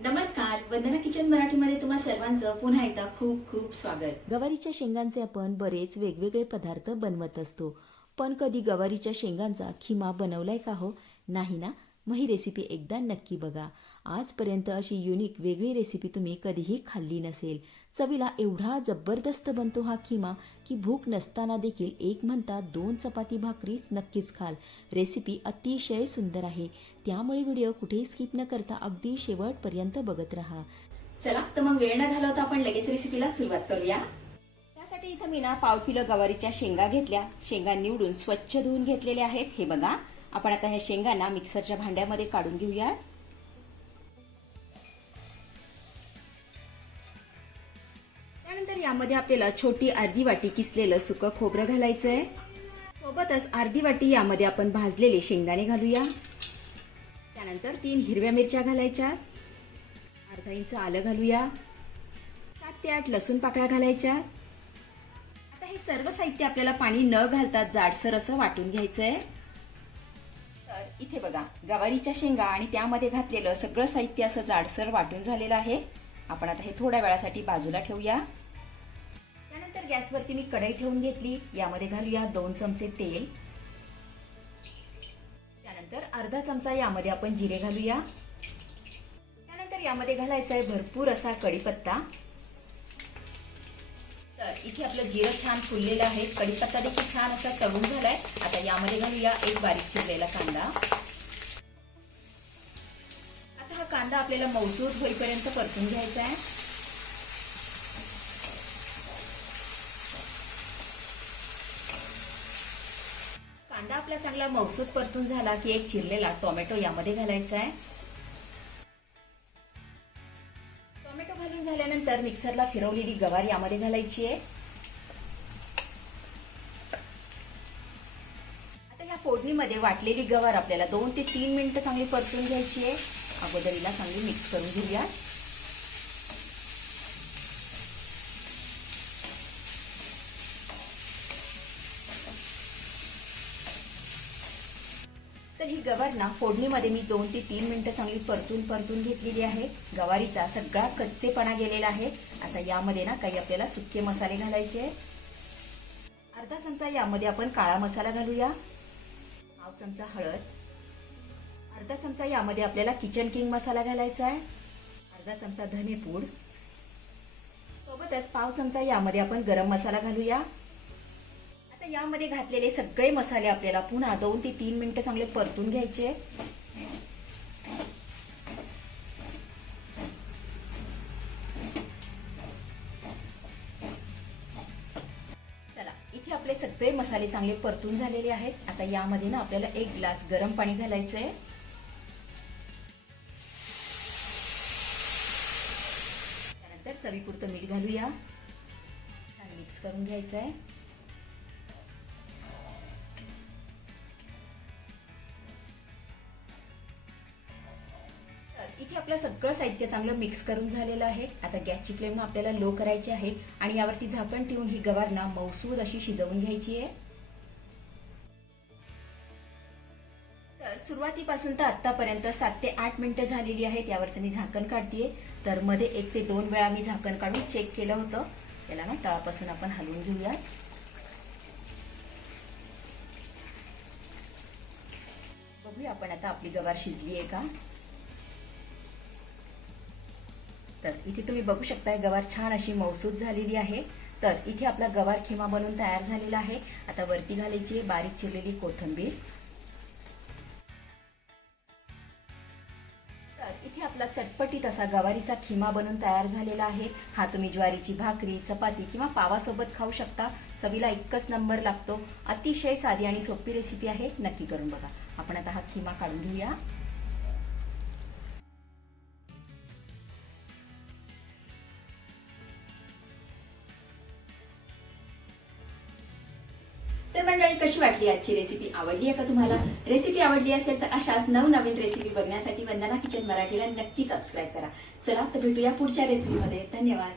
नमस्कार, वंदना किचन मराठीमध्ये तुम्हा सर्वांचं पुन्हा एकदा खूप खूप स्वागत। गवारीच्या शेंगांचे आपण बरेच वेगवेगळे पदार्थ बनवत असतो, पण कधी गवारीच्या शेंगांचा खिमा बनवलाय का हो? नाही ना? मग ही रेसिपी एकदा नक्की बघा. आजपर्यंत अशी युनिक वेगळी रेसिपी तुम्ही कधीही खाल्ली नसेल. चवीला एवढा जबरदस्त बनतो हा खिमा की भूक नसताना देखील एक म्हणता 2 चपाती भाकरीच नक्कीच खाल. रेसिपी अतिशय सुंदर आहे, त्यामुळे व्हिडिओ कुठेही स्किप न करता अगदी शेवटपर्यंत बघत राहा. चला तर मग वेळ न घालवता आपण लगेच रेसिपीला सुरुवात करूया। त्यासाठी इथं मी 1/2 किलो गवारीच्या शेंगा घेतल्या. शेंगा निवडून स्वच्छ धुवून घेतलेल्या आहेत. हे बघा, आपण आता ह्या शेंगांना मिक्सरच्या भांड्यामध्ये काढून घेऊया. त्यानंतर यामध्ये आपल्याला छोटी अर्धी वाटी किसलेलं सुकं खोबरं घालायचंय. सोबतच अर्धी वाटी यामध्ये आपण भाजलेले शेंगदाणे घालूया. त्यानंतर 3 हिरव्या मिरच्या घालायच्या, अर्धा इंच आलं घालूया, 7 ते 8 लसूण पाकळ्या घालायच्या. आता हे सर्व साहित्य आपल्याला पाणी न घालता जाडसर असं वाटून घ्यायचंय. तर इथे बघा, गवारीच्या शेंगा आणि त्यामध्ये घातलेलं सगळं साहित्य असं जाडसर वाटून झालेलं आहे. आपण आता हे थोड्या वेळासाठी बाजूला ठेवूया. त्यानंतर गॅसवरती मी कढई ठेवून घेतली. यामध्ये घालूया 2 चमचे तेल. त्यानंतर अर्धा चमचा यामध्ये आपण जिरे घालूया. त्यानंतर यामध्ये घालायचा आहे भरपूर असा कढीपत्ता. तर इथे आपलं जिरं छान फुललेलं आहे, कढीपत्ता देखील छान असा तळून झालाय. आता यामध्ये घालूया एक बारीक चिरलेला कांदा. आता हा कांदा आपल्याला मऊसूत होईपर्यंत परतून घ्यायचा आहे. कांदा आपला चांगला मऊसूत परतून झाला की एक चिरलेला टोमॅटो यामध्ये घालायचा आहे. टोमॅटो घालून झाल्यानंतर मिक्सरला फिरवलेली गवार यामध्ये घालायची आहे. आता ह्या फोडणीमध्ये वाटलेली गवार आपल्याला 2 ते 3 मिनिटं चांगली परतून घ्यायची आहे. अगोदर हिला चांगली मिक्स करून घेऊया. तर ही गवार ना फोडणीमध्ये मी 2 ते 3 मिनिटं चांगली परतून घेतलेली आहे. गवारीचा सगळा कच्चेपणा गेलेला आहे. आता यामध्ये ना काही आपल्याला सुके मसाले घालायचे. अर्धा चमचा यामध्ये आपण काळा मसाला घालूया, 1/2 चमचा हळद, अर्धा चमचा यामध्ये आपल्याला किचन किंग मसाला घालायचा आहे, अर्धा चमचा धने पूड, सोबतच 1/2 चमचा यामध्ये आपण गरम मसाला घालूया. आता यामध्ये घातलेले सगळे मसाले आपल्याला पुन्हा 2 ते 3 मिनिटं चांगले परतून घ्यायचे. चला, इथे आपले सगळे मसाले चांगले परतून झालेले आहेत. आता यामध्ये ना आपल्याला 1 ग्लास गरम पाणी घालायचंय. त्यानंतर चवीपुरतं मीठ घालूया. छान मिक्स करून घ्यायचंय. इथे आपलं सगळं साहित्य चांगलं मिक्स करून झालेलं आहे. आता गॅसची फ्लेम ना आपल्याला लो करायची आहे आणि यावरती झाकण ठेवून ही गवार ना मऊसूद अशी शिजवून घ्यायची आहे. तर सुरुवातीपासून तर आतापर्यंत 7 ते 8 मिनिटं झालेली आहेत. यावरचं मी झाकण काढतेय. तर मध्ये 1 ते 2 वेळा मी झाकण काढून चेक केलं होतं. याला ना तळापासून आपण हलवून घेऊया. बघूया आपण आता आपली गवार शिजली आहे का. तर इथे तुम्ही बघू शकताय गवार छान अशी मऊसूत झालेली आहे. तर इथे आपला गवार खिमा बनवून तयार झालेला आहे. आता वरती घालायची आहे बारीक चिरलेली कोथिंबीर. तर इथे आपला चटपटीत असा गवारीचा खिमा बनवून तयार झालेला आहे. हा तुम्ही ज्वारीची भाकरी, चपाती किंवा पावासोबत खाऊ शकता. चवीला एकच नंबर लागतो. अतिशय साधी आणि सोपी रेसिपी आहे, नक्की करून बघा. आपण आता हा खिमा काढून घेऊया. तर मंडळी, कशी वाटली आजची रेसिपी? आवडली आहे का तुम्हाला? रेसिपी आवडली असेल तर अशाच नवनवीन रेसिपी बघण्यासाठी वंदना किचन मराठीला नक्की सबस्क्राईब करा. चला तर भेटूया पुढच्या रेसिपीमध्ये. धन्यवाद.